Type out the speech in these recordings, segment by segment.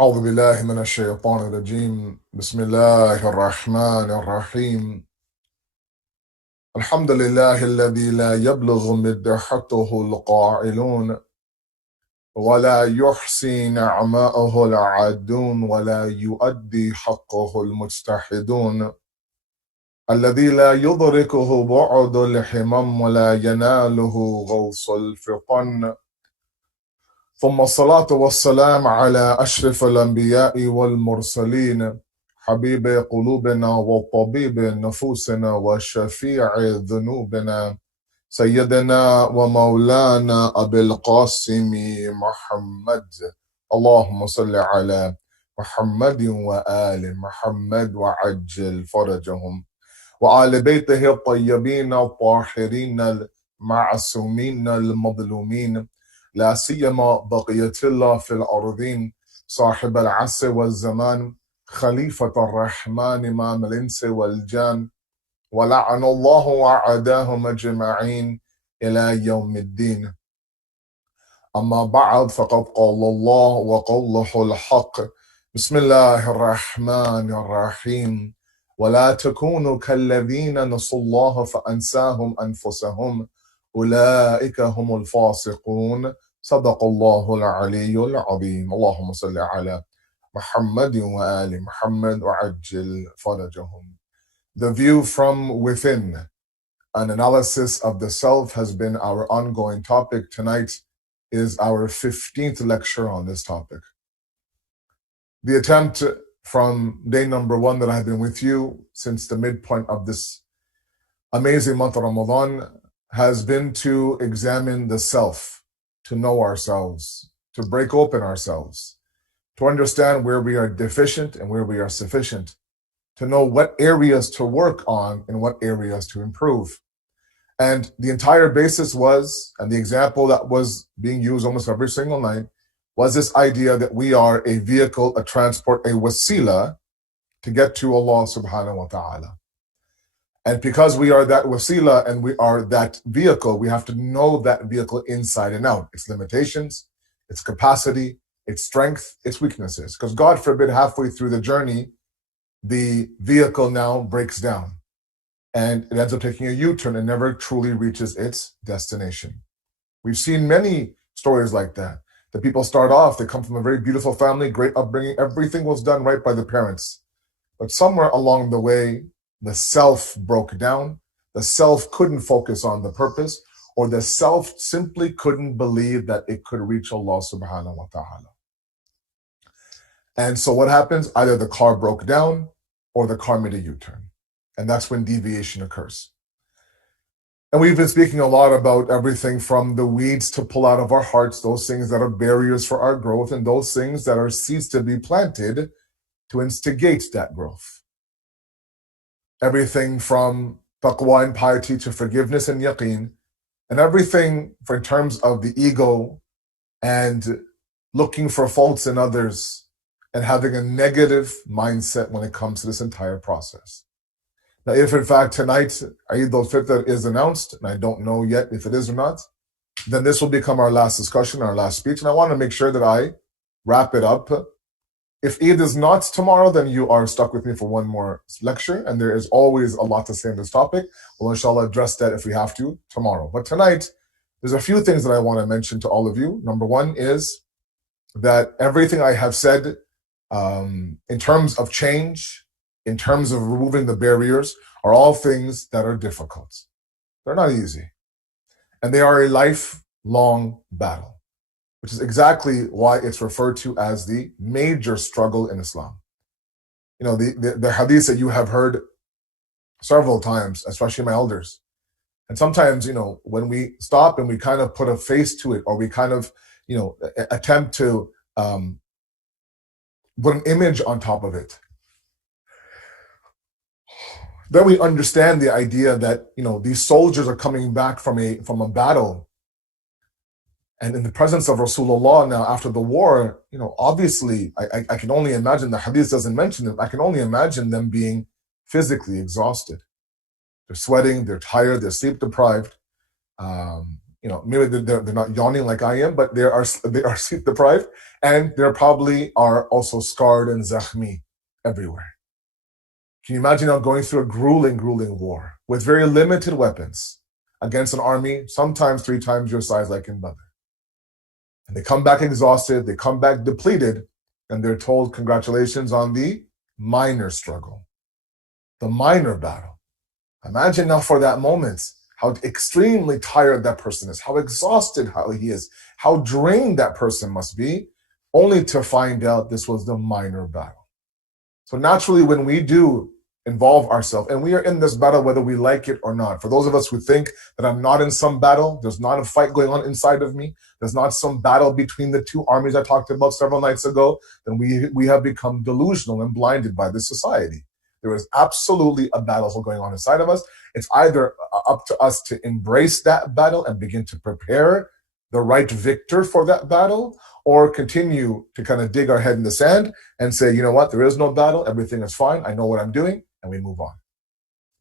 أعوذ بالله من الشيطان الرجيم بسم الله الرحمن الرحيم الحمد لله الذي لا يبلغ مدحته القائلون ولا يحصي نعماءه العادون ولا يؤدي حقه المجتحدون الذي لا يدركه بعد الحمم ولا يناله غوص الفطن ثم الصلاة والسلام على أشرف الأنبياء والمرسلين حبيب قلوبنا وطبيب نفوسنا وشفيع ذنوبنا سيدنا ومولانا أبي القاسم محمد. اللهم صل على محمد وآل محمد وعجل فرجهم وآل بيته الطيبين الطاهرين المعصومين المظلومين لا سيما بقية الله في الأرضين صاحب العصر والزمان خليفة الرحمن إمام الإنس والجان ولعن الله وعداهم أجمعين إلى يوم الدين. أما بعد فقد قال الله وقوله الحق بسم الله الرحمن الرحيم ولا تكونوا كالذين نسوا الله فأنساهم أنفسهم أولئك هم الفاسقون صدق الله العلي العظيم. اللهم صل على محمد وآل محمد وعجل فرجهم. The view from within, an analysis of the self, has been our ongoing topic. Tonight is our 15th lecture on this topic. The attempt from day number 1 that I have been with you since the midpoint of this amazing month of Ramadan has been to examine the self, to know ourselves, to break open ourselves, to understand where we are deficient and where we are sufficient, to know what areas to work on and what areas to improve. And the entire basis was, and the example that was being used almost every single night, was this idea that we are a vehicle, a transport, a wasila to get to Allah subhanahu wa ta'ala. And because we are that wasila and we are that vehicle, we have to know that vehicle inside and out, its limitations, its capacity, its strength, its weaknesses. Because God forbid, halfway through the journey, the vehicle now breaks down and it ends up taking a U-turn and never truly reaches its destination. We've seen many stories like that. The people start off, they come from a very beautiful family, great upbringing, everything was done right by the parents. But somewhere along the way, the self broke down, the self couldn't focus on the purpose, or the self simply couldn't believe that it could reach Allah subhanahu wa ta'ala. And so what happens? Either the car broke down or the car made a U-turn. And that's when deviation occurs. And we've been speaking a lot about everything from the weeds to pull out of our hearts, those things that are barriers for our growth, and those things that are seeds to be planted to instigate that growth. Everything from taqwa and piety to forgiveness and yaqeen, and everything in terms of the ego and looking for faults in others and having a negative mindset when it comes to this entire process. Now, if in fact tonight Eid al-Fitr is announced, and I don't know yet if it is or not, then this will become our last discussion, our last speech, and I want to make sure that I wrap it up. If Eid is not tomorrow, then you are stuck with me for one more lecture, and there is always a lot to say on this topic. We'll inshallah address that if we have to tomorrow. But tonight, there's a few things that I want to mention to all of you. Number one is that everything I have said in terms of change, in terms of removing the barriers, are all things that are difficult. They're not easy. And they are a lifelong battle, which is exactly why it's referred to as the major struggle in Islam. You know, the hadith that you have heard several times, especially my elders. And sometimes, you know, when we stop and we kind of put a face to it, or we kind of, you know, attempt to put an image on top of it, then we understand the idea that, you know, these soldiers are coming back from a battle. And in the presence of Rasulullah now after the war, you know, obviously, I can only imagine, the hadith doesn't mention it, I can only imagine them being physically exhausted. They're sweating, they're tired, they're sleep deprived. maybe they're not yawning like I am, but they are sleep deprived, and they probably are also scarred and zakhmi everywhere. Can you imagine now going through a grueling war with very limited weapons against an army, sometimes 3 times your size, like in Badr? And they come back exhausted, they come back depleted, and they're told, congratulations on the minor struggle, the minor battle. Imagine now for that moment how extremely tired that person is, how exhausted he is, how drained that person must be, only to find out this was the minor battle. So naturally, when we do involve ourselves, and we are in this battle whether we like it or not, for those of us who think that I'm not in some battle, there's not a fight going on inside of me, there's not some battle between the 2 armies I talked about several nights ago, then we have become delusional and blinded by this society. There is absolutely a battle going on inside of us. It's either up to us to embrace that battle and begin to prepare the right victor for that battle, or continue to kind of dig our head in the sand and say, you know what, there is no battle, everything is fine, I know what I'm doing, and we move on.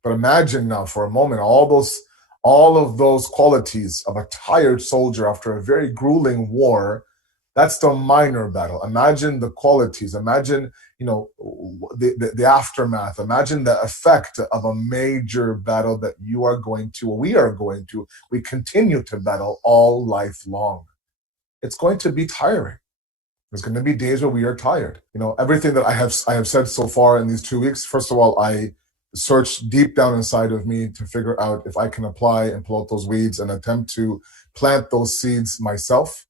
But imagine now for a moment all of those qualities of a tired soldier after a very grueling war. That's the minor battle. Imagine the qualities. Imagine, the aftermath. Imagine the effect of a major battle that you are going to, or we continue to battle all life long. It's going to be tiring. There's going to be days where we are tired. Everything that I have said so far in these 2 weeks, first of all, I searched deep down inside of me to figure out if I can apply and pull out those weeds and attempt to plant those seeds myself.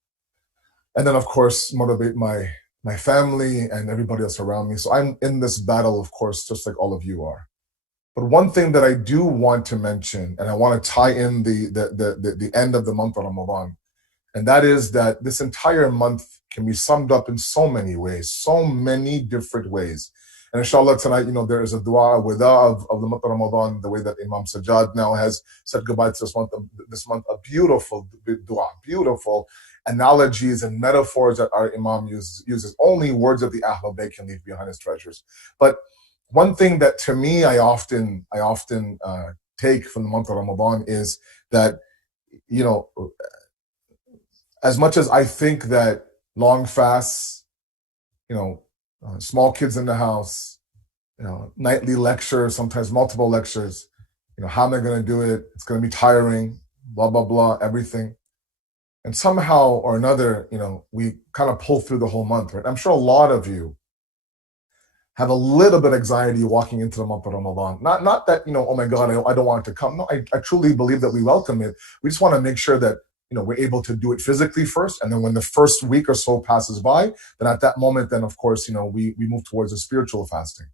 And then, of course, motivate my family and everybody else around me. So I'm in this battle, of course, just like all of you are. But one thing that I do want to mention, and I want to tie in the end of the month of Ramadan, and that is that this entire month can be summed up in so many ways, so many different ways. And inshallah tonight, there is a dua of the month of Ramadan, the way that Imam Sajjad now has said goodbye to this month, a beautiful dua, beautiful analogies and metaphors that our Imam uses. Only words of the Ahlul Bayt can leave behind his treasures. But one thing that to me I often take from the month of Ramadan is that, as much as I think that long fasts, small kids in the house, nightly lectures, sometimes multiple lectures, how am I going to do it? It's going to be tiring, blah, blah, blah, everything. And somehow or another, we kind of pull through the whole month, right? I'm sure a lot of you have a little bit of anxiety walking into the month of Ramadan. Not that, oh my God, I don't want it to come. No, I truly believe that we welcome it. We just want to make sure that, we're able to do it physically first. And then when the first week or so passes by, then at that moment, then of course, we move towards a spiritual fasting.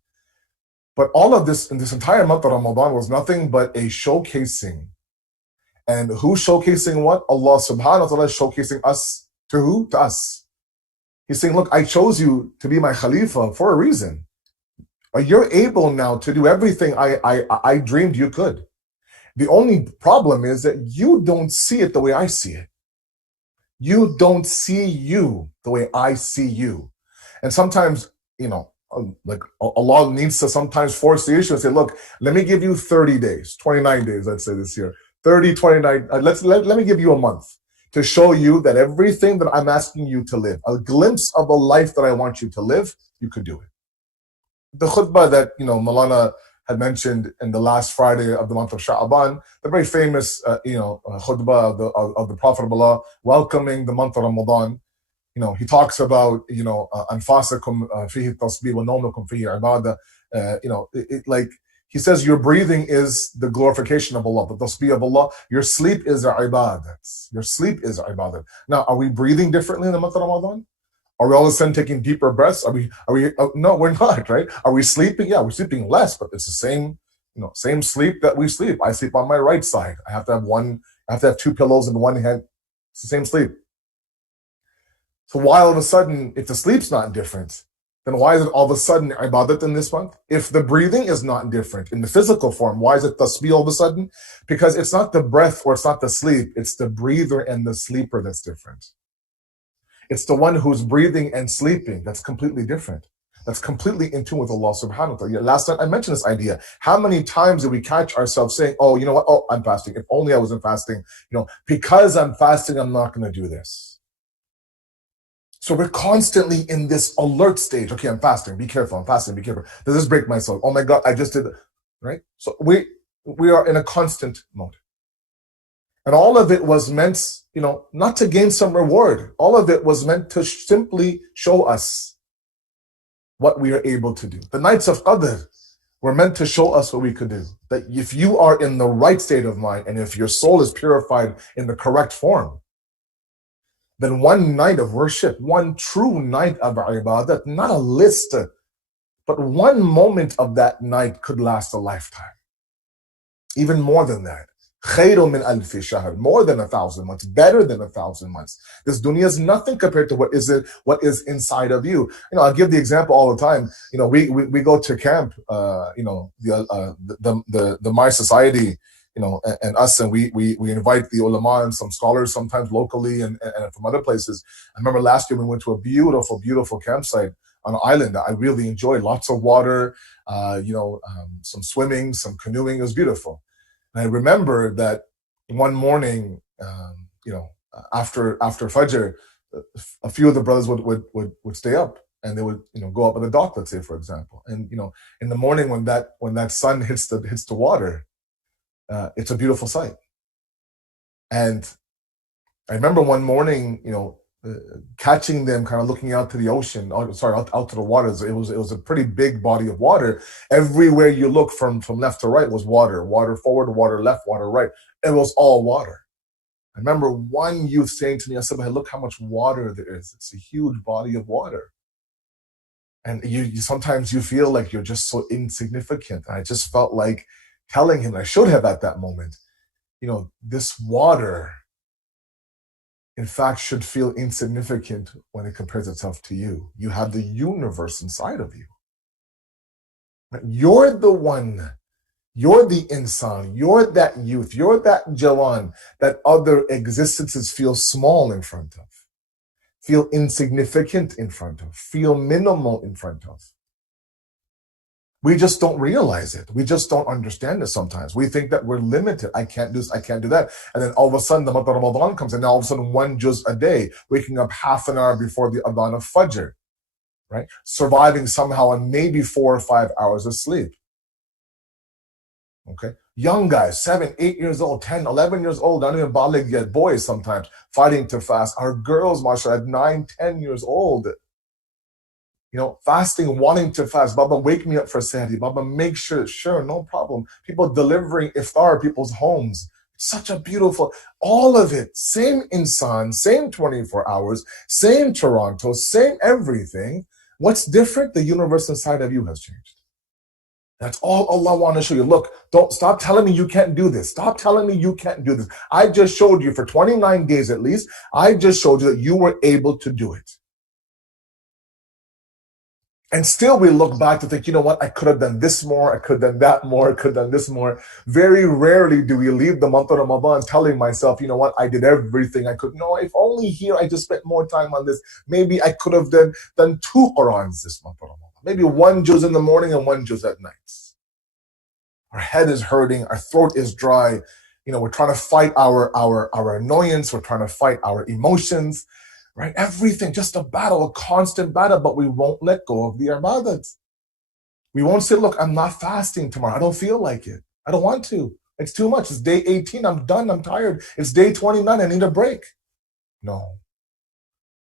But all of this, in this entire month of Ramadan, was nothing but a showcasing. And who's showcasing what? Allah subhanahu wa ta'ala is showcasing us to who? To us. He's saying, look, I chose you to be my Khalifa for a reason. You're able now to do everything I dreamed you could. The only problem is that you don't see it the way I see it. You don't see you the way I see you. And sometimes, like Allah needs to sometimes force the issue and say, look, let me give you 30 days, 29 days, let's say this year, 30, 29, let me give you a month to show you that everything that I'm asking you to live, a glimpse of a life that I want you to live, you could do it. The khutbah that, Malana had mentioned in the last Friday of the month of Sha'aban, the very famous, khutbah of the Prophet of Allah welcoming the month of Ramadan. He talks about, anfasakum fihi tasbih wa nawmakum fihi ibadah. Like he says, your breathing is the glorification of Allah, the tasbih of Allah. Your sleep is ibadat. Your sleep is ibadat. Now, are we breathing differently in the month of Ramadan? Are we all of a sudden taking deeper breaths? Are we? No, we're not, right? Are we sleeping? Yeah, we're sleeping less, but it's the same, same sleep that we sleep. I sleep on my right side. I have to have 2 pillows in one head. It's the same sleep. So why all of a sudden, if the sleep's not different, then why is it all of a sudden ibadat in this month? If the breathing is not different in the physical form, why is it tasbih all of a sudden? Because it's not the breath or it's not the sleep, it's the breather and the sleeper that's different. It's the one who's breathing and sleeping that's completely different. that's completely in tune with Allah subhanahu wa ta'ala. Last night I mentioned this idea. How many times do we catch ourselves saying, oh, you know what? Oh, I'm fasting. If only I wasn't fasting. Because I'm fasting, I'm not going to do this. So we're constantly in this alert stage. Okay, I'm fasting. Be careful. I'm fasting. Be careful. Does this break my soul? Oh my God, I just did it. Right? So we are in a constant mode. And all of it was meant, not to gain some reward. All of it was meant to simply show us what we are able to do. The nights of Qadr were meant to show us what we could do. That if you are in the right state of mind and if your soul is purified in the correct form, then one night of worship, one true night of ibadat, not a list, but one moment of that night could last a lifetime. Even more than that. خَيْرٌ مِنْ أَلْفِ شَهْرٍ, more than 1,000 months, better than 1,000 months. This dunya is nothing compared to what is inside of you. I give the example all the time. We go to camp. The My Society, and us, and we invite the ulama and some scholars, sometimes locally and from other places. I remember last year we went to a beautiful, beautiful campsite on an island that I really enjoyed. Lots of water, some swimming, some canoeing. It was beautiful. And I remember that one morning, after Fajr, a few of the brothers would stay up and they would, go up at the dock, let's say, for example. And, in the morning when that sun hits the water, it's a beautiful sight. And I remember one morning, catching them kind of looking out to the ocean, out to the waters. It was a pretty big body of water. Everywhere you look from left to right was water forward, water left, water right. It was all water. I remember one youth saying to me, I said, look how much water there is. It's a huge body of water. And you sometimes you feel like you're just so insignificant. I just felt like telling him, I should have at that moment, this water, in fact, should feel insignificant when it compares itself to you. You have the universe inside of you. You're the one. You're the insan. You're that youth. You're that jawan that other existences feel small in front of, feel insignificant in front of, feel minimal in front of. We just don't realize it. We just don't understand it sometimes. We think that we're limited. I can't do this, I can't do that. And then all of a sudden, the month of Ramadan comes, and now all of a sudden, one juz a day, waking up half an hour before the adhan of Fajr, right? Surviving somehow on maybe 4 or 5 hours of sleep. Okay? Young guys, 7, 8 years old, 10, 11 years old, not even baligh yet, boys sometimes, fighting to fast. Our girls, mashallah, at 9, 10 years old, fasting, wanting to fast. Baba, wake me up for Sahri. Baba, make sure, no problem. People delivering iftar, people's homes. Such a beautiful, all of it. Same insan, same 24 hours, same Toronto, same everything. What's different? The universe inside of you has changed. That's all Allah wants to show you. Look, don't stop telling me you can't do this. Stop telling me you can't do this. I just showed you for 29 days at least. I just showed you that you were able to do it. And still we look back to think, I could have done this more, I could have done that more, I could have done this more. Very rarely do we leave the month of Ramadan telling myself, I did everything I could. No, if only here I just spent more time on this. Maybe I could have done 2 Qurans this month of Ramadan. Maybe 1 juz in the morning and 1 juz at night. Our head is hurting, our throat is dry. We're trying to fight our annoyance, we're trying to fight our emotions. Right? Everything, just a battle, a constant battle, but we won't let go of the ibadat. We won't say, look, I'm not fasting tomorrow. I don't feel like it. I don't want to. It's too much. It's day 18. I'm done. I'm tired. It's day 29. I need a break. No.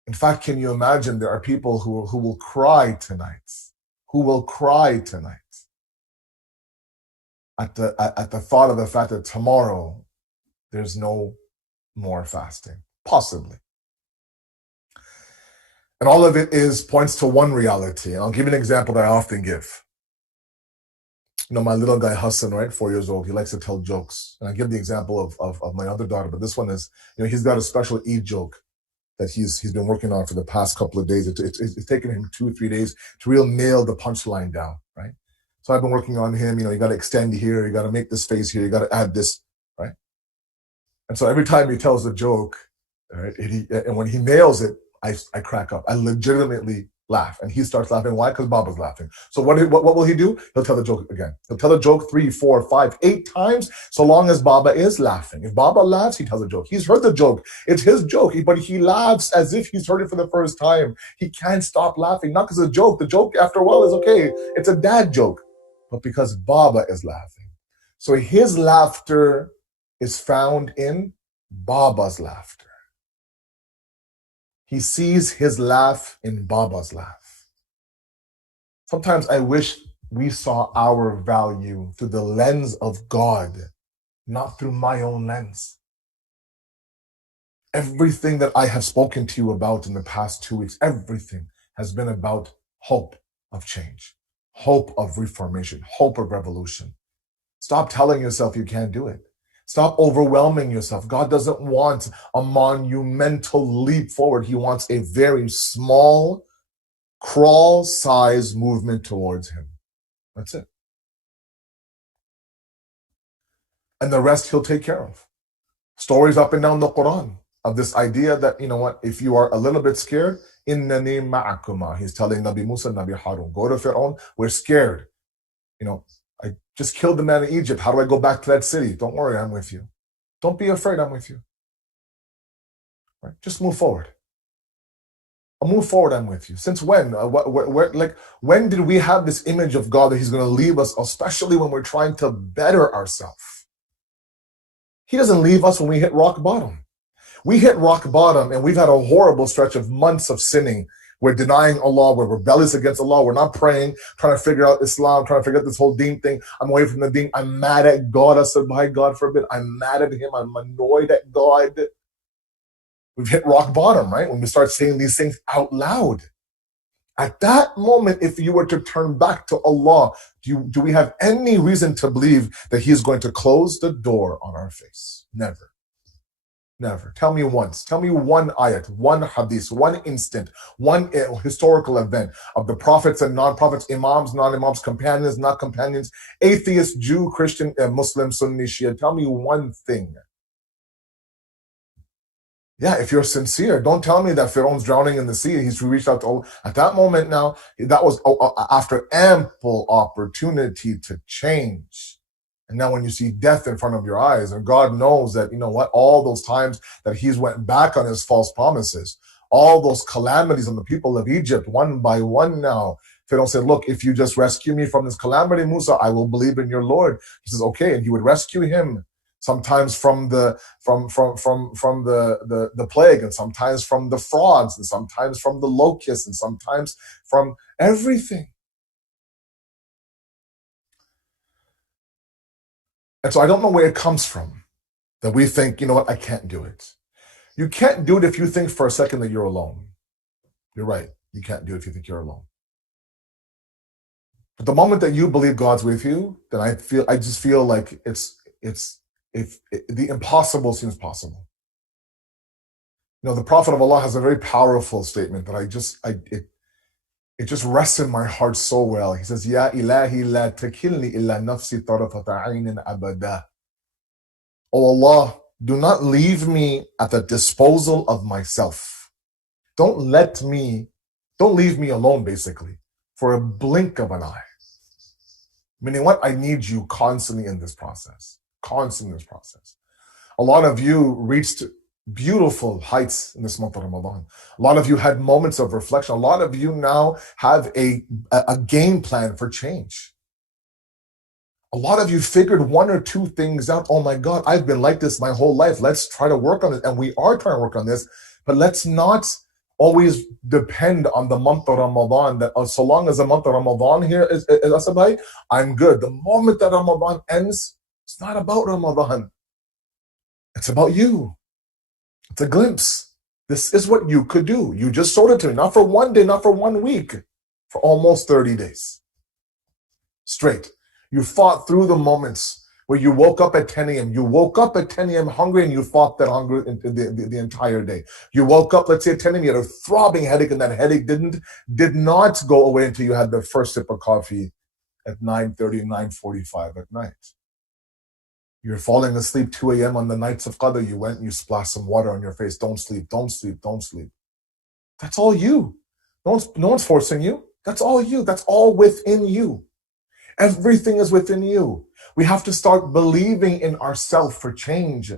In fact, can you imagine there are people who will cry tonight, at the thought of the fact that tomorrow there's no more fasting, possibly. And all of it points to one reality. And I'll give you an example that I often give. My little guy Hassan, right, 4 years old, he likes to tell jokes. And I give the example of my other daughter, but this one is, he's got a special Eid joke that he's been working on for the past couple of days. It's taken him 2 or 3 days to really nail the punchline down, right? So I've been working on him. You got to extend here, you got to make this face here, you got to add this, right? And so every time he tells a joke, right, and when he nails it, I crack up. I legitimately laugh. And he starts laughing. Why? Because Baba's laughing. So what will he do? He'll tell the joke again. He'll tell the joke 3, 4, 5, 8 times, so long as Baba is laughing. If Baba laughs, he tells a joke. He's heard the joke. It's his joke, but he laughs as if he's heard it for the first time. He can't stop laughing, not because of the joke. The joke, after a while, is okay. It's a dad joke, but because Baba is laughing. So his laughter is found in Baba's laughter. He sees his laugh in Baba's laugh. Sometimes I wish we saw our value through the lens of God, not through my own lens. Everything that I have spoken to you about in the past 2 weeks, everything has been about hope of change, hope of reformation, hope of revolution. Stop telling yourself you can't do it. Stop overwhelming yourself. God doesn't want a monumental leap forward. He wants a very small, crawl-sized movement towards him. That's it. And the rest he'll take care of. Stories up and down the Quran of this idea that, you know what, if you are a little bit scared, innani ma'akuma. He's telling Nabi Musa, Nabi Harun, go to Fir'aun, we're scared. You know, I just killed the man in Egypt. How do I go back to that city? Don't worry, I'm with you. Don't be afraid, I'm with you. Right? Just move forward. I'll move forward, I'm with you. Since when? When did we have this image of God that he's going to leave us, especially when we're trying to better ourselves? He doesn't leave us when we hit rock bottom. We hit rock bottom and we've had a horrible stretch of months of sinning. We're denying Allah, we're rebellious against Allah, we're not praying, trying to figure out Islam, trying to figure out this whole deen thing. I'm away from the deen. I'm mad at God. I said, by God forbid, I'm mad at him. I'm annoyed at God. We've hit rock bottom, right? When we start saying these things out loud. At that moment, if you were to turn back to Allah, do we have any reason to believe that he's going to close the door on our face? Never. Never. Tell me once. Tell me one ayat, one hadith, one instant, one historical event of the prophets and non-prophets, imams, non-imams, companions, not companions, atheist, Jew, Christian, Muslim, Sunni, Shia. Tell me one thing. Yeah, if you're sincere, don't tell me that Pharaoh's drowning in the sea. He's reached out to Allah. At that moment now, that was after ample opportunity to change. And now when you see death in front of your eyes, and God knows that, you know what, all those times that he's went back on his false promises, all those calamities on the people of Egypt, one by one now, Pharaoh said, look, if you just rescue me from this calamity, Musa, I will believe in your Lord. He says, okay, and he would rescue him. Sometimes from the plague, and sometimes from the frogs, and sometimes from the locusts, and sometimes from everything. And so I don't know where it comes from that we think, you know what, I can't do it. You can't do it if you think for a second that you're alone. You're right. You can't do it if you think you're alone. But the moment that you believe God's with you, then I just feel like the impossible seems possible. You know, the Prophet of Allah has a very powerful statement that it just rests in my heart so well. He says, Ya ilahi la takilni illa nafsi tarafata aynin abada. Oh Allah, do not leave me at the disposal of myself. Don't leave me alone, basically, for a blink of an eye. Meaning what? I need you constantly in this process. Constantly in this process. A lot of you reached beautiful heights in this month of Ramadan. A lot of you had moments of reflection. A lot of you now have a game plan for change. A lot of you figured one or two things out. Oh my God, I've been like this my whole life. Let's try to work on it. And we are trying to work on this, but let's not always depend on the month of Ramadan. That so long as the month of Ramadan here is Asad, I'm good. The moment that Ramadan ends, it's not about Ramadan. It's about you. It's a glimpse. This is what you could do. You just showed it to me, not for one day, not for 1 week, for almost 30 days. Straight. You fought through the moments where you woke up at 10 a.m. You woke up at 10 a.m. hungry, and you fought that hunger the entire day. You woke up, let's say at 10 a.m., you had a throbbing headache, and that headache did not go away until you had the first sip of coffee at 9:30, 9:45 at night. You're falling asleep 2 a.m. on the nights of Qadr. You went and you splashed some water on your face. Don't sleep, don't sleep, don't sleep. That's all you. No one's forcing you. That's all you. That's all within you. Everything is within you. We have to start believing in ourselves for change.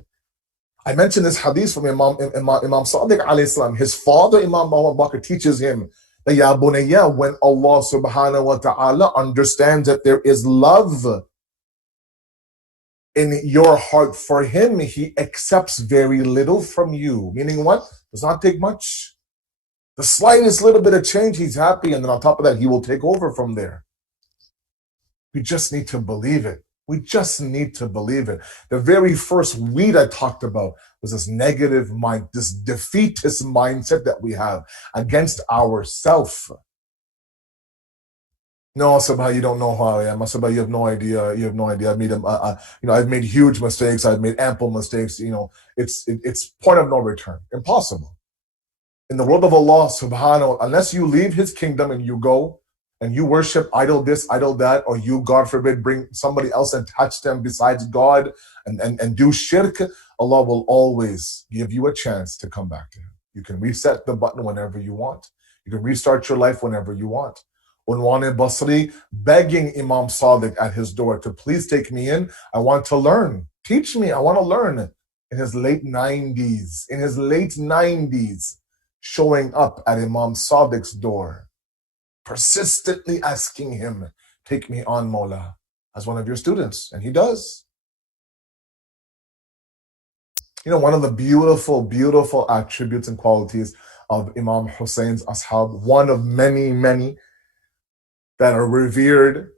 I mentioned this hadith from Imam Sadiq alayhi salam. His father, Imam Abu Bakr, teaches him that Ya Bunayya, when Allah subhanahu wa ta'ala understands that there is love in your heart for him, he accepts very little from you. Meaning what? Does not take much. The slightest little bit of change, he's happy, and then on top of that, he will take over from there. We just need to believe it. We just need to believe it. The very first weed I talked about was this negative mind, this defeatist mindset that we have against ourselves. No, Sabah, you don't know how I am. Sabah, you have no idea. You have no idea. I've made huge mistakes. I've made ample mistakes. It's point of no return. Impossible. In the world of Allah subhanahu, unless you leave his kingdom and you go and you worship idol this, idol that, or you, God forbid, bring somebody else and touch them besides God and do shirk, Allah will always give you a chance to come back to him. You can reset the button whenever you want. You can restart your life whenever you want. Unwan Basri begging Imam Sadiq at his door to please take me in. I want to learn. Teach me. I want to learn. In his late 90s, showing up at Imam Sadiq's door, persistently asking him, take me on, Mawla, as one of your students. And he does. One of the beautiful, beautiful attributes and qualities of Imam Hussein's ashab, one of many, many that are revered,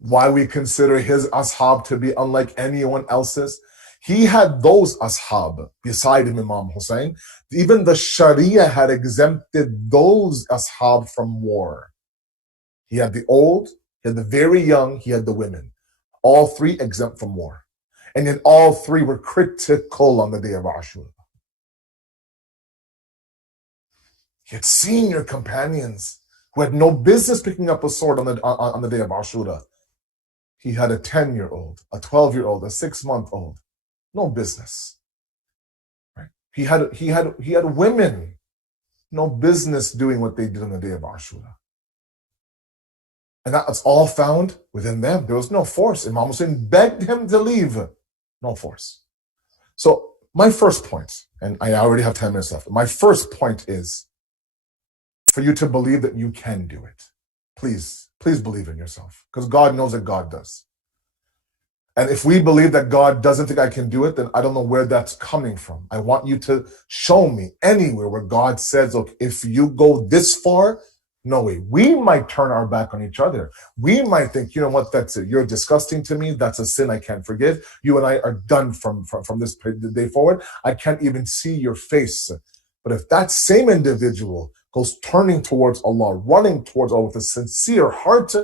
why we consider his ashab to be unlike anyone else's. He had those ashab beside him, Imam Hussein. Even the Sharia had exempted those ashab from war. He had the old, he had the very young, he had the women. All three exempt from war. And yet all three were critical on the day of Ashura. He had senior companions who had no business picking up a sword on the day of Ashura. He had a 10-year-old, a 12-year-old, a 6-month-old. No business. Right? He had women, no business doing what they did on the day of Ashura. And that's all found within them. There was no force. Imam Hussein begged him to leave. No force. So my first point, and I already have 10 minutes left. My first point is for you to believe that you can do it. Please believe in yourself, because God knows that God does. And if we believe that God doesn't think I can do it, then I don't know where that's coming from. I want you to show me anywhere where God says, look, if you go this far, no way. We might turn our back on each other. We might think, you know what, that's it. You're disgusting to me. That's a sin I can't forgive. You and I are done from this day forward. I can't even see your face. But if that same individual goes turning towards Allah, running towards Allah with a sincere heart,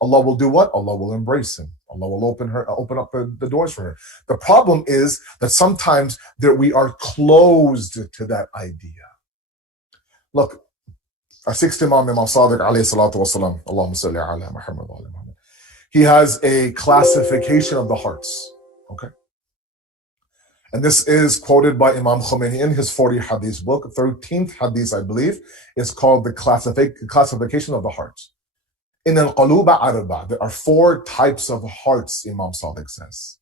Allah will do what? Allah will embrace him. Allah will open up the doors for her. The problem is that sometimes we are closed to that idea. Look, our sixth Imam, Imam Sadiq alayhi salatu wasalam, Allahumma salli ala Muhammad wa ala Muhammad. He has a classification of the hearts. Okay? And this is quoted by Imam Khomeini in his 40 hadith book. 13th hadith, I believe, is called the classification of the hearts. In al-qaluba arba, there are 4 types of hearts, Imam Sadiq says.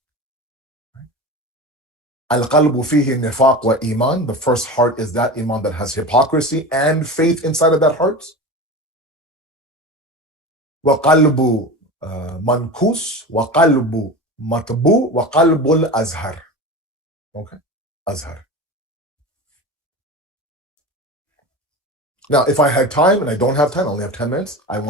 Al-qalbu fihi nifaq wa iman. The first heart is that iman that has hypocrisy and faith inside of that heart. Wa qalbu mankus, wa qalbu matbu, wa qalbu al-azhar. Okay, azhar. Now, if I had time, and I don't have time, I only have 10 minutes, I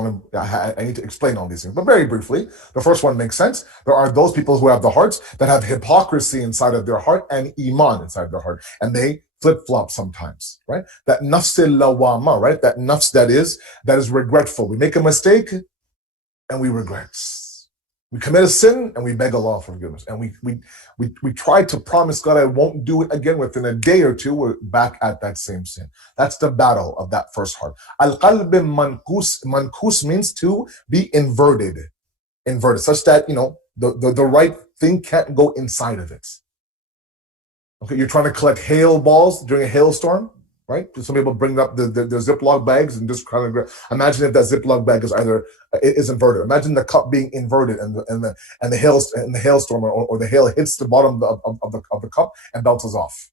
need to explain all these things. But very briefly, the first one makes sense. There are those people who have the hearts that have hypocrisy inside of their heart and iman inside their heart. And they flip-flop sometimes, right? That nafs lawama, right? That nafs that is regretful. We make a mistake and we regret. We commit a sin and we beg Allah for forgiveness. And we try to promise God I won't do it again. Within a day or two, we're back at that same sin. That's the battle of that first heart. Al-qalb mankus. Mankus means to be inverted, such that, the right thing can't go inside of it. Okay, you're trying to collect hail balls during a hailstorm. right? Some people bring up the Ziploc bags and just kind of imagine if that Ziploc bag is inverted. Imagine the cup being inverted and the hailstorm or the hail hits the bottom of the cup and bounces off.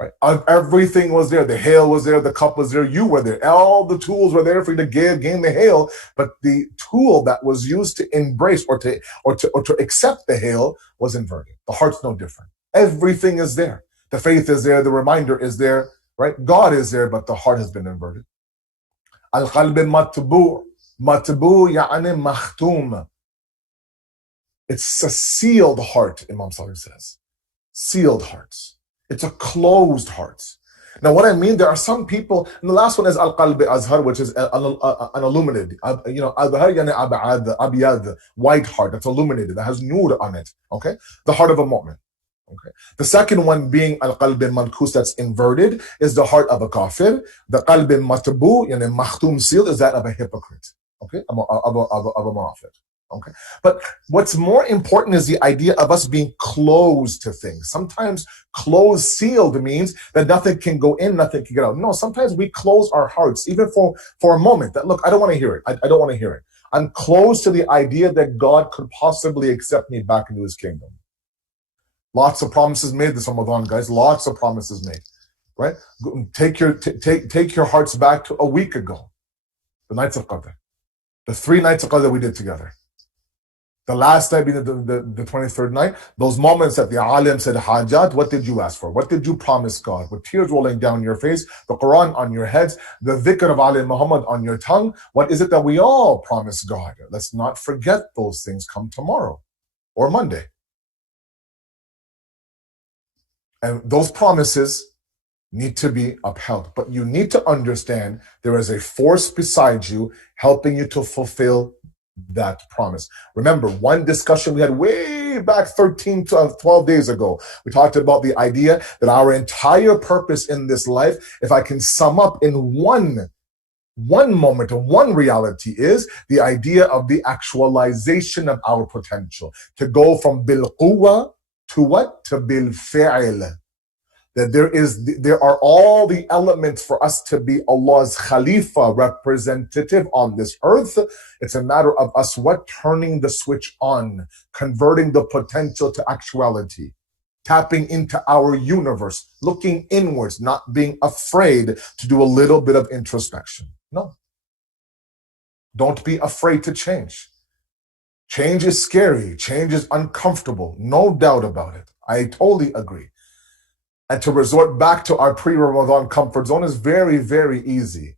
Right? Everything was there. The hail was there. The cup was there. You were there. All the tools were there for you to gain the hail. But the tool that was used to embrace or to accept the hail was inverted. The heart's no different. Everything is there. The faith is there. The reminder is there. Right? God is there, but the heart has been inverted. Al-qalb matbu'. Matbu' ya'ani makhtum. It's a sealed heart, Imam Salih says. Sealed hearts. It's a closed heart. Now, what I mean, there are some people, and the last one is al-qalb azhar, which is an illuminated. Azhar yani abiyad, white heart, that's illuminated, that has nur on it. Okay? The heart of a mu'min. Okay. The second one being al-qalb mankus, that's inverted, is the heart of a kafir. The qalb matbu, yani makhtum, sealed, is that of a hypocrite. Okay? Of a munafiq. Okay, but what's more important is the idea of us being closed to things. Sometimes closed, sealed means that nothing can go in, nothing can get out. No, sometimes we close our hearts, even for a moment. That look, I don't want to hear it. I don't want to hear it. I'm closed to the idea that God could possibly accept me back into His kingdom. Lots of promises made this Ramadan, guys. Lots of promises made. Right? Take your hearts back to a week ago, the nights of Qadr, the 3 nights of Qadr we did together. The last night being the 23rd night, those moments that the alim said, Hajat, what did you ask for? What did you promise God? With tears rolling down your face, the Quran on your heads, the dhikr of Ali Muhammad on your tongue. What is it that we all promise God? Let's not forget those things come tomorrow or Monday. And those promises need to be upheld. But you need to understand there is a force beside you helping you to fulfill that promise. Remember, one discussion we had way back 13 to 12 days ago, we talked about the idea that our entire purpose in this life, if I can sum up in one moment, one reality, is the idea of the actualization of our potential. To go from bil quwwa to what? To bil fi'l. That there are all the elements for us to be Allah's Khalifa, representative on this earth. It's a matter of us turning the switch on, converting the potential to actuality, tapping into our universe, looking inwards, not being afraid to do a little bit of introspection. No. Don't be afraid to change. Change is scary. Change is uncomfortable. No doubt about it. I totally agree. And to resort back to our pre-Ramadan comfort zone is very, very easy.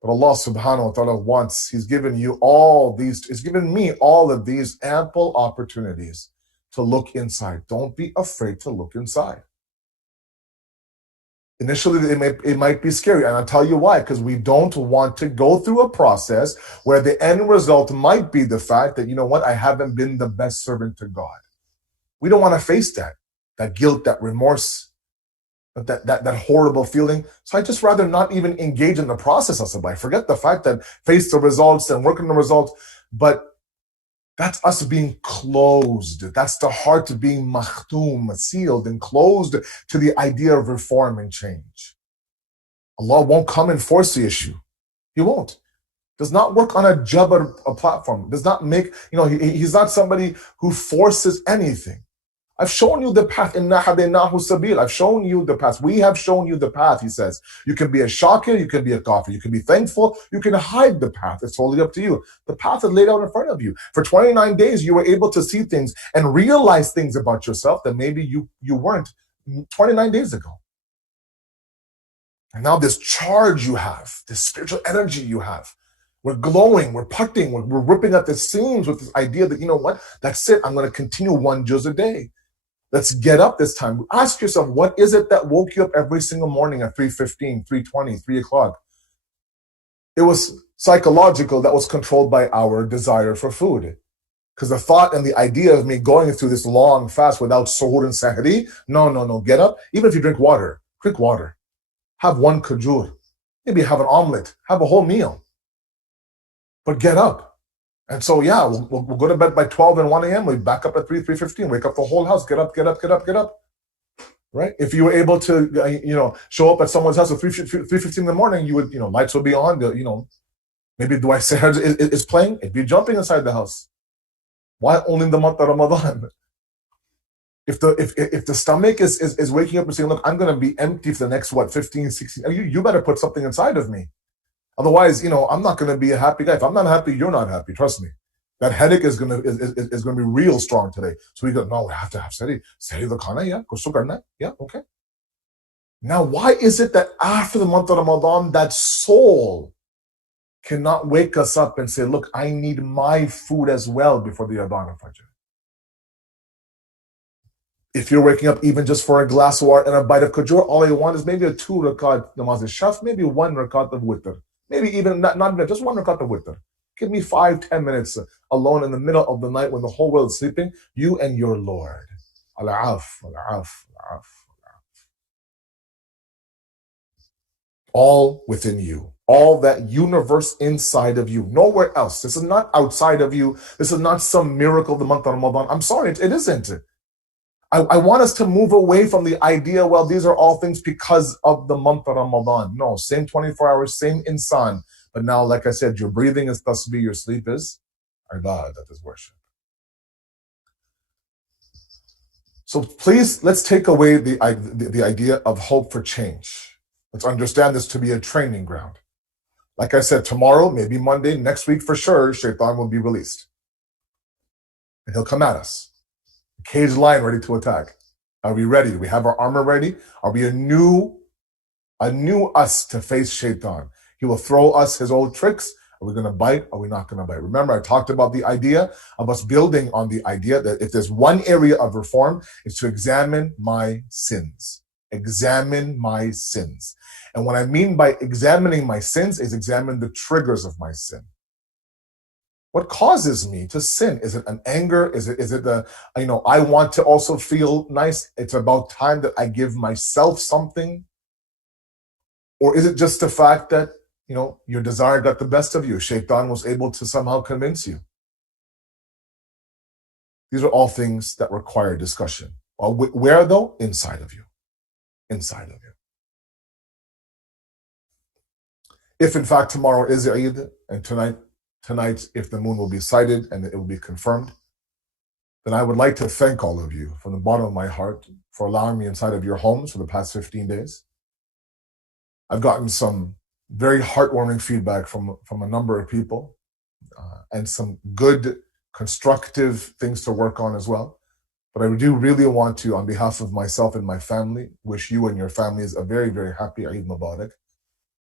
But Allah subhanahu wa ta'ala wants, He's given me all of these ample opportunities to look inside. Don't be afraid to look inside. Initially, it might be scary, and I'll tell you why, because we don't want to go through a process where the end result might be the fact that, you know what, I haven't been the best servant to God. We don't want to face that guilt, that remorse, that horrible feeling. So I just rather not even engage in the process of Sabai. Forget the fact that face the results and work on the results, but that's us being closed. That's the heart being makhtum, sealed and closed to the idea of reform and change. Allah won't come and force the issue. He won't. Does not work on a jabr platform. Does not make, He's not somebody who forces anything. I've shown you the path. Inna hadaynahu sabil. I've shown you the path. We have shown you the path, He says. You can be a shakir, you can be a kafir, you can be thankful, you can hide the path. It's totally up to you. The path is laid out in front of you. For 29 days, you were able to see things and realize things about yourself that maybe you weren't 29 days ago. And now this charge you have, this spiritual energy you have, we're glowing, we're putting, we're ripping at the seams with this idea that, you know what, that's it. I'm going to continue 1 juz a day. Let's get up this time. Ask yourself, what is it that woke you up every single morning at 3:15, 3:20, 3 o'clock? It was psychological, that was controlled by our desire for food. Because the thought and the idea of me going through this long fast without suhoor and sahri, no, get up. Even if you drink water. Have 1 kajur. Maybe have an omelet. Have a whole meal. But get up. And so, we'll go to bed by 12 and 1 a.m. We back up at 3:15. Wake up the whole house. Get up. right? If you were able to, show up at someone's house at 3:15 in the morning, you would, lights would be on, maybe the wife is playing, it'd be jumping inside the house. Why only in the month of Ramadan? If the stomach is waking up and saying, look, I'm going to be empty for the next, 15, 16, you better put something inside of me. Otherwise, I'm not going to be a happy guy. If I'm not happy, you're not happy. Trust me. That headache is going to be real strong today. So we go, no, we have to have sehri the khana, yeah, kuch to karna, yeah, okay. Now, why is it that after the month of Ramadan, that soul cannot wake us up and say, look, I need my food as well before the Adhan of Fajr? If you're waking up even just for a glass of water and a bite of kajur, all you want is maybe a 2 rakat namaz al-shaf, maybe 1 rakat of witr, maybe even not even just 1 rakat of witr. Give me 5-10 minutes alone in the middle of the night when the whole world is sleeping, you and your Lord. Al-af, al-af, al-af. All within you. All that universe inside of you. Nowhere else. This is not outside of you. This is not some miracle of the month of Ramadan. I'm sorry, it isn't. I want us to move away from the idea, well, these are all things because of the month of Ramadan. No, same 24 hours, same insan. But now, like I said, your breathing is tasbih, your sleep is ibadah, that is worship. So please, let's take away the idea of hope for change. Let's understand this to be a training ground. Like I said, tomorrow, maybe Monday, next week for sure, Shaitan will be released. And he'll come at us. Caged lion ready to attack. Are we ready? Do we have our armor ready? Are we a new us to face Shaitan? He will throw us his old tricks. Are we going to bite? Are we not going to bite? Remember, I talked about the idea of us building on the idea that if there's one area of reform, it's to examine my sins. Examine my sins. And what I mean by examining my sins is examine the triggers of my sin. What causes me to sin? Is it an anger? Is it the, I want to also feel nice. It's about time that I give myself something. Or is it just the fact that, your desire got the best of you? Shaitan was able to somehow convince you. These are all things that require discussion. Well, where though? Inside of you. Inside of you. If in fact tomorrow is Eid and tonight, if the moon will be sighted and it will be confirmed, then I would like to thank all of you from the bottom of my heart for allowing me inside of your homes for the past 15 days. I've gotten some very heartwarming feedback from a number of people and some good, constructive things to work on as well. But I do really want to, on behalf of myself and my family, wish you and your families a very, very happy Eid Mubarak.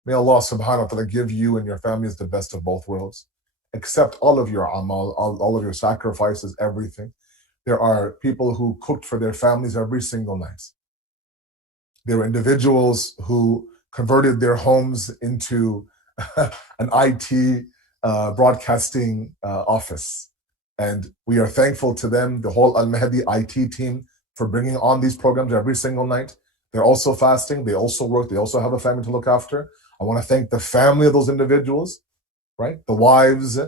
May Allah subhanahu wa ta'ala give you and your families the best of both worlds. Accept all of your amal, all of your sacrifices, everything. There are people who cooked for their families every single night. There were individuals who converted their homes into an IT broadcasting office. And we are thankful to them, the whole Al-Mahdi IT team, for bringing on these programs every single night. They're also fasting. They also work. They also have a family to look after. I want to thank the family of those individuals, right? The wives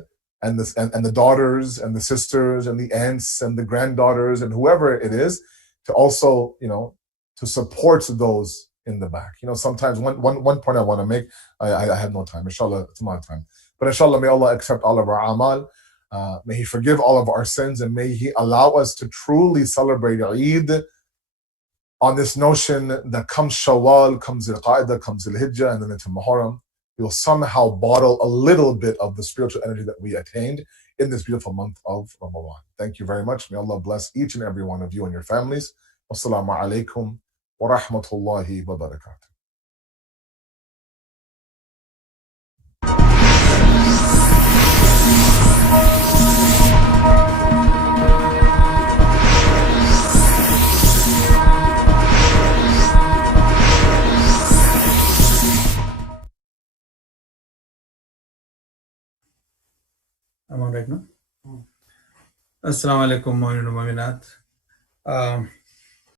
and the daughters and the sisters and the aunts and the granddaughters and whoever it is, to also, to support those in the back. Sometimes one point I want to make, I have no time. Inshallah, it's my time. But inshallah, may Allah accept all of our amal. May He forgive all of our sins, and may He allow us to truly celebrate Eid on this notion that comes Shawwal, comes Al-Qaeda, comes Al-Hijjah, and then into Muharram. We'll somehow bottle a little bit of the spiritual energy that we attained in this beautiful month of Ramadan. Thank you very much. May Allah bless each and every one of you and your families. Wassalamu alaikum wa rahmatullahi wa barakatuh. I'm on right now. Assalamu alaikum, Mu'minun wa Mu'minat.